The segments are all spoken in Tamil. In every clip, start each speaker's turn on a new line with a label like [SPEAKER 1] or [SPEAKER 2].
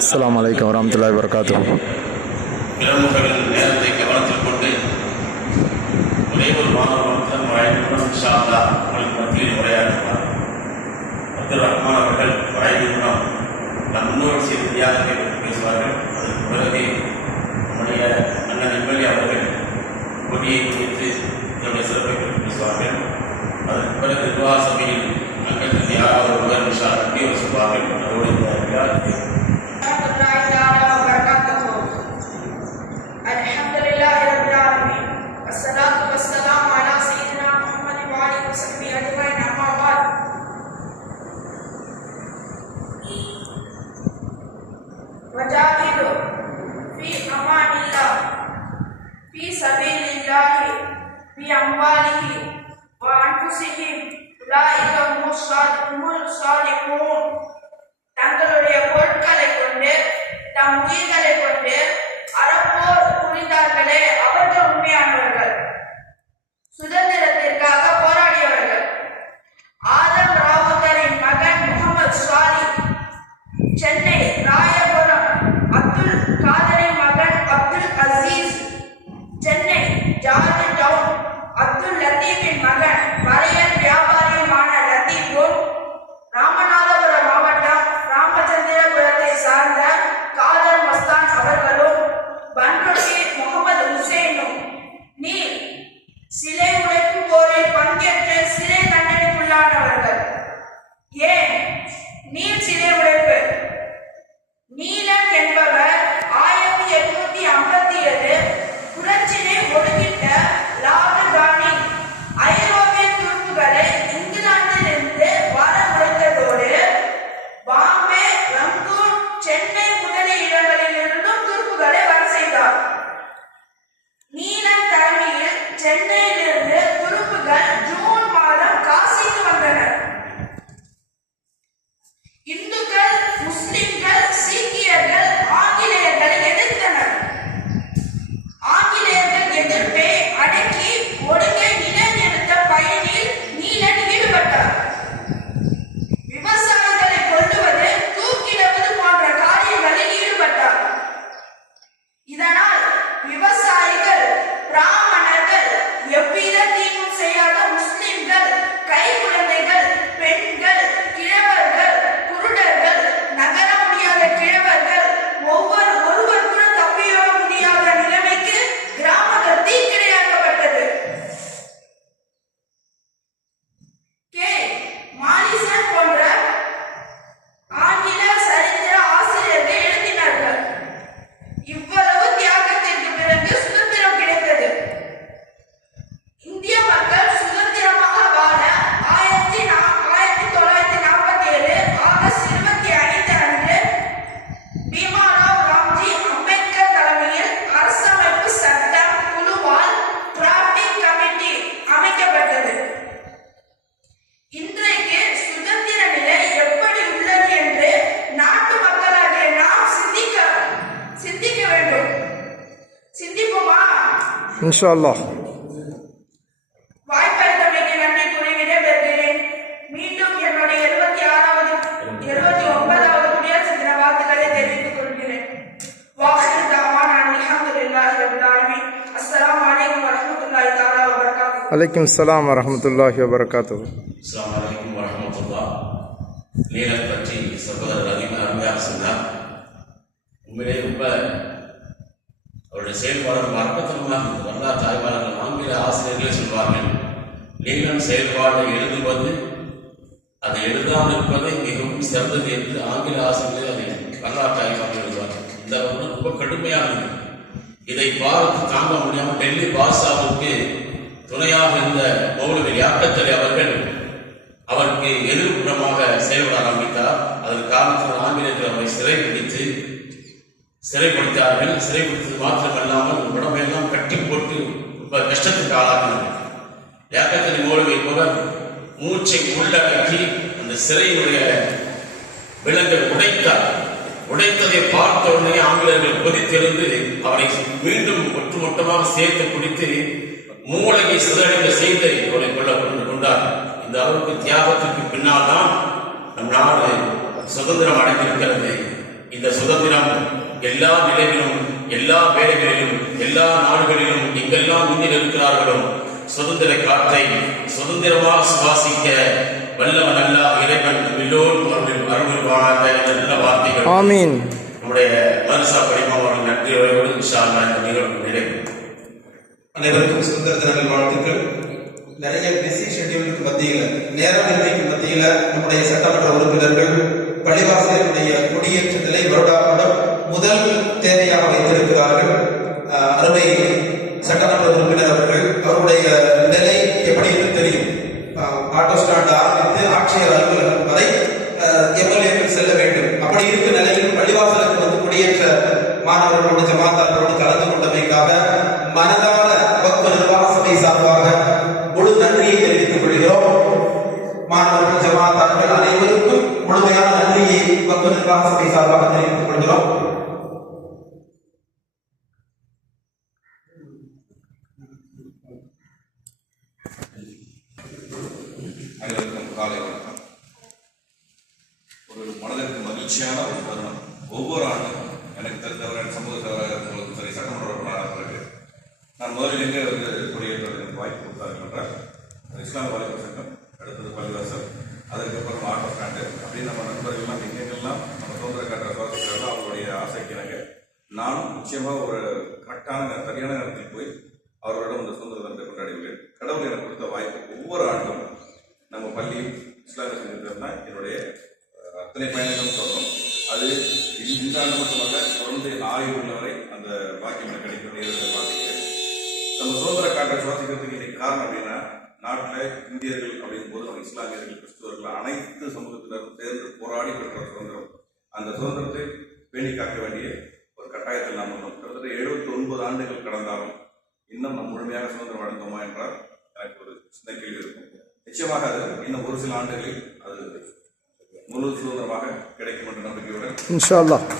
[SPEAKER 1] அஸ்லாம் வலைக்கம் வரமத்துல்லாய் வரகாத்து பிரமுகர்கள் நேரத்தை கவனத்தில் கொண்டு ஒரே ஒரு மாணவர்களுக்கு வாய்ப்புடன் சாந்தா உங்களுக்கு மத்தியில் உரையாடுகிறார் அப்துல் ரஹ்மான் அவர்கள் வாய்ப்புடன் நம் முன்னோர் செய்த தியாகத்தை பற்றி பேசுவார்கள் அதற்கு பிறகு நம்முடைய அண்ணன் எம்எல்ஏ அவர்கள் கொடியை குறித்து Everybody. ان شاء الله عليكم السلام ورحمة الله وبركاته السلام عليكم ورحمة الله நீலப்பற்றி சகோதரர் ரவி அருமையாக சொன்னார் உண்மையிலே ரொம்ப நம்முடைய செயல்பாடுகள் அற்பத்தனமாக இந்த வரலாற்று ஆய்வாளர்கள் ஆங்கில ஆசிரியர்களே சொல்வார்கள் நீளம் செயல்பாடு எழுதுவது அதை எழுதாமல் இருப்பதை மிகவும் சிறந்தது என்று ஆங்கில ஆசிரியர்கள் அதை வரலாற்று ஆய்வாளர்கள் எழுதுவார்கள் இந்த ஒன்று ரொம்ப கடுமையானது இதை பார்த்து தாங்க முடியாமல் டெல்லி பாஷாவுக்கு துணையாக இருந்த மௌலவி யாக்கத்தலை அவர்கள் அவருக்கு எதிர்ப்புறமாக செயல்பட ஆரம்பித்தார் அதன் காரணத்தில் ஆங்கிலேயர்கள் அவரை சிறை பிடித்து சிறைப்படுத்தார்கள் சிறைப்படுத்தது மாத்திரம் அல்லாமல் உடம்பெல்லாம் கட்டி போட்டு ரொம்ப கஷ்டத்துக்கு ஆளாக்கினார்கள் ஏக்கத்தின் ஓடுகை போக மூச்சை உள்ளடக்கி அந்த சிறையுடைய விலங்கை உடைத்தார் உடைத்ததை பார்த்த உடனே ஆங்கிலேயர்கள் கொதித்திருந்து அவரை மீண்டும் ஒட்டுமொட்டமாக சேர்த்து குடித்து மூளையை சிதறடைந்த செய்த இவரை கொள்ள கொண்டார் இந்த அளவுக்கு தியாகத்திற்கு பின்னால் தான் நம் நாடு சுதந்திரம் அடைந்திருக்கிறது இந்த சுதந்திரம் எல்லா நிலையிலும் எல்லா வேலைகளிலும் எல்லா நாடுகளிலும் எங்கெல்லாம் முன்னில் இருக்கிறார்களோ சுதந்திர காற்றை சுதந்திரமாக சுவாசிக்க வல்லவன் அல்லா இறைவன் எல்லோரும் அவர்கள் அருள் வாழாத நல்ல வார்த்தைகள் ஆமீன் நம்முடைய மனசா படிமாவோட நன்றியோடு விஷாலா இந்த நிகழ்வு நிறைவு அனைவருக்கும் சுதந்திர தின வாழ்த்துக்கள் நிறைய பிஸி ஷெட்யூலுக்கு மத்தியில் நேர நேரமின்மைக்கு மத்தியில் நம்முடைய சட்டமன்ற உறுப்பினர்கள் குடியேற்ற நிலை வருடாமடம் முதல் தேவையாக வைத்திருக்கிறார்கள் அருமை சட்டமன்ற உறுப்பினர் அவர்கள் அவருடைய நிலை எப்படி என்று தெரியும் ஆட்டோ ஸ்டாண்ட் ஆரம்பித்து ஆட்சியர் அலுவலகம் வரை எம்எல்ஏக்கள் செல்ல வேண்டும் அப்படி இருக்க நிலையில் பள்ளிவாசலுக்கு வந்து குடியேற்ற மாணவர்களோடு ஜமாத்தார்களோடு கலந்து கொண்டமைக்காக மனதான வகுப்பு நிர்வாக சபை சார்பாக முழு நன்றியை தெரிவித்துக் கொள்கிறோம் மாணவர்கள் ஜமாத்தார்கள் அனைவருக்கும் முழுமையான நன்றியை வகுப்பு நிர்வாக சபை சார்பாக தெரிவித்துக் கொள்கிறோம் அனைவருக்கும் காலை வணக்கம் ஒரு மனதிற்கு மகிழ்ச்சியான ஒரு தருணம் ஒவ்வொரு ஆண்டும் எனக்கு தெரிந்தவரான சமூகத்தவராக உங்களுக்கு சரி சட்டமன்ற பிறகு நான் முதலில் எங்கே வந்து குடியேற்றது வாய்ப்பு கொடுத்தார்கள் என்றால் இஸ்லாம் வாலிபர் சட்டம் அடுத்தது பள்ளிவாசல் அதுக்கப்புறம் ஆட்டோ ஸ்டாண்டு அப்படின்னு நம்ம நண்பர்கள்லாம் எங்கெங்கெல்லாம் நம்ம சுதந்திர கட்ட சுவாசிக்கிறதோ அவருடைய ஆசைக்கு நானும் நிச்சயமாக ஒரு கரெக்டான சரியான நேரத்தில் போய் அவர்களோட வந்து நம்ம சுதந்திர சுவாசிக்கிறதுக்கு இன்னைக்கு காரணம் அப்படின்னா நாட்டில் இந்தியர்கள் அப்படிங்கும் போது நம்ம இஸ்லாமியர்கள் கிறிஸ்துவர்கள் அனைத்து சமூகத்தினரும் சேர்ந்து போராடி பெற்ற சுதந்திரம் அந்த சுதந்திரத்தை பேணி காக்க வேண்டிய ஒரு கட்டாயத்தில் நாம் இருந்தோம் கிட்டத்தட்ட எழுபத்தி ஒன்பது ஆண்டுகள் கடந்தாலும் இன்னும் நம் முழுமையாக சுதந்திரம் அடைந்தோமா என்றால் எனக்கு ஒரு சின்ன கேள்வி இருக்கும் நிச்சயமாக அது இன்னும் ஒரு சில ஆண்டுகளில் அது முழு சுதந்திரமாக கிடைக்கும் என்ற நம்பிக்கையுடன்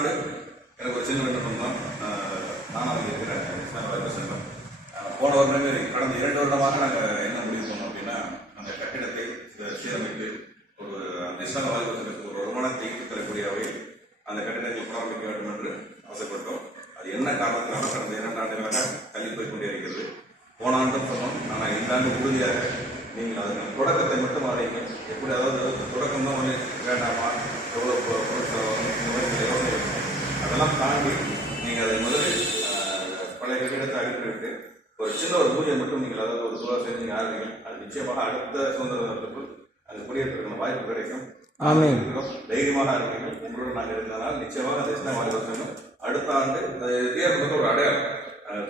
[SPEAKER 1] ஆண்டு எனக்கு ஒரு சின்ன விண்ணப்பம் தான் நானாக இருக்கிறேன் போன வருடமே கடந்த இரண்டு வருடமாக நாங்கள் என்ன முடிவு பண்ணோம் அப்படின்னா அந்த கட்டிடத்தை சீரமைப்பு ஒரு நிசாக வாய்ப்பு ஒரு வருமானத்தை தரக்கூடிய தரக்கூடியவை அந்த கட்டிடத்தை புனரமைக்க வேண்டும் என்று ஆசைப்பட்டோம் அது என்ன காரணத்தினால கடந்த இரண்டு ஆண்டுகளாக தள்ளி போய் கொண்டே இருக்கிறது போன ஆண்டும் சொன்னோம் ஆனால் இந்த ஆண்டு உறுதியாக நீங்கள் அதன் தொடக்கத்தை மட்டும் அடைங்க எப்படி அதாவது தொடக்கம் தான் வேண்டாமா வரைக்கும் ஆமீன் தைரியமாக நாங்கள் இருந்ததனால் நிச்சயமாக தேசத்தை மாறி வச்சிருக்கோம் அடுத்த ஆண்டு தேர்வு வந்து ஒரு அடையாளம்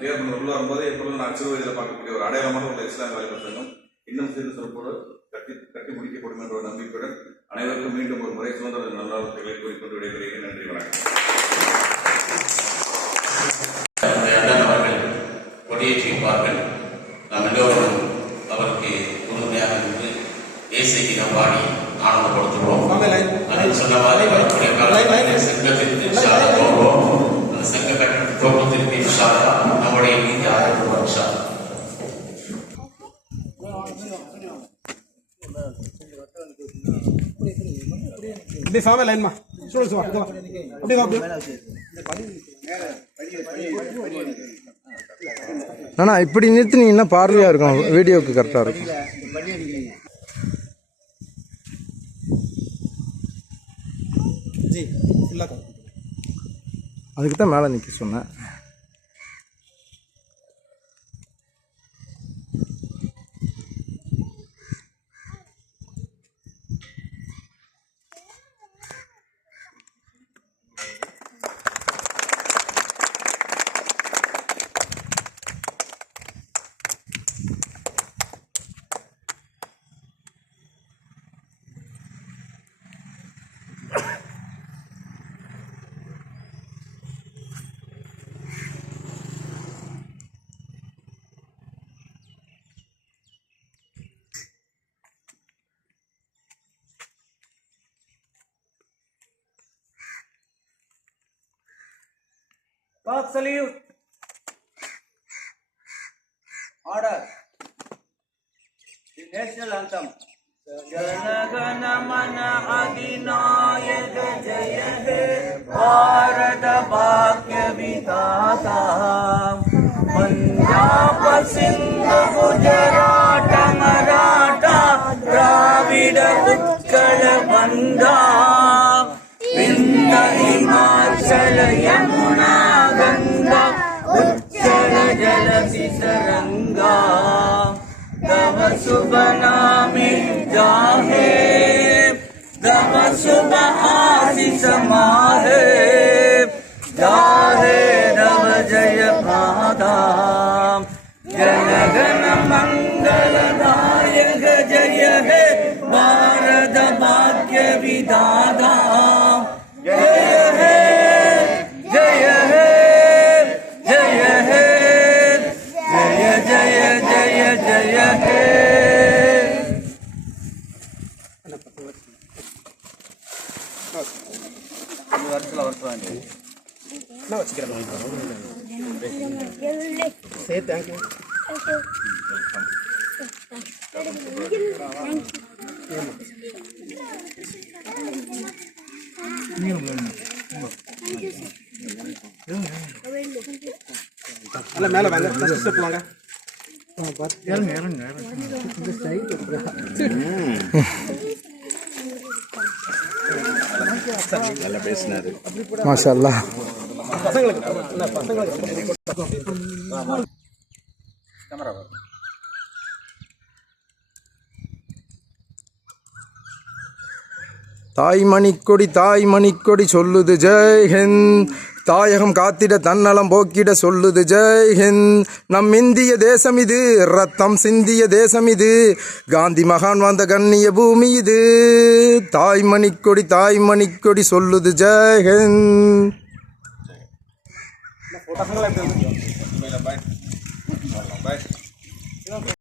[SPEAKER 1] தேர்வு உள்ள வரும்போது எப்பொழுதும் நான் சிறு பார்க்கக்கூடிய ஒரு அடையாளமாக உள்ள இஸ்லாம் வேலை வச்சிருக்கோம் இன்னும் சிறு சிறப்போடு கட்டி கட்டி முடிக்கப்படும் என்ற ஒரு நம்பிக்கையுடன் அனைவருக்கும் மீண்டும் ஒரு முறை சுதந்திர நல்வாழ்த்துக்களை கூறிக்கொண்டு விடைபெறுகிறேன் நன்றி வணக்கம் கொடியேற்றியிருப்பார்கள் சொன்ன வரக்கூடிய காலத்தில் சங்கத்திற்கு போவோம் அந்த சங்க கோபத்திற்கு நம்முடைய ஆதரவு இப்படி நிறுத்தினீங்கன்னா பார்வையாக இருக்கும் வீடியோக்கு கரெக்டாக இருக்கும் அதுக்கு தான் மேலே நிற்க சொன்னேன் Cock salute. Order. The national anthem. जनगण मन अधिनायक जय हे भारत भाग्य विधाता पंजाब सिंध गुजरात मराठा द्राविड उत्कल बंगा समा है இது வரத்தில் வரட்டும் வேண்டி என்ன வச்சுக்கிறேன் சரி தேங்க்யூ மேல நல்லா பேசினாரு மாஷல்லா பசங்களுக்கு தாய்மணிக்கொடி தாய்மணிக்கொடி சொல்லுது ஜெய்ஹிந்த் தாயகம் காத்திட தன்னலம் போக்கிட சொல்லுது ஜெய்ஹிந்த் நம் இந்திய தேசம் இது ரத்தம் சிந்திய தேசம் இது காந்தி மகான் வந்த கண்ணிய பூமி இது தாய்மணிக்கொடி தாய்மணிக்கொடி சொல்லுது ஜெய்ஹிந்த் Bye.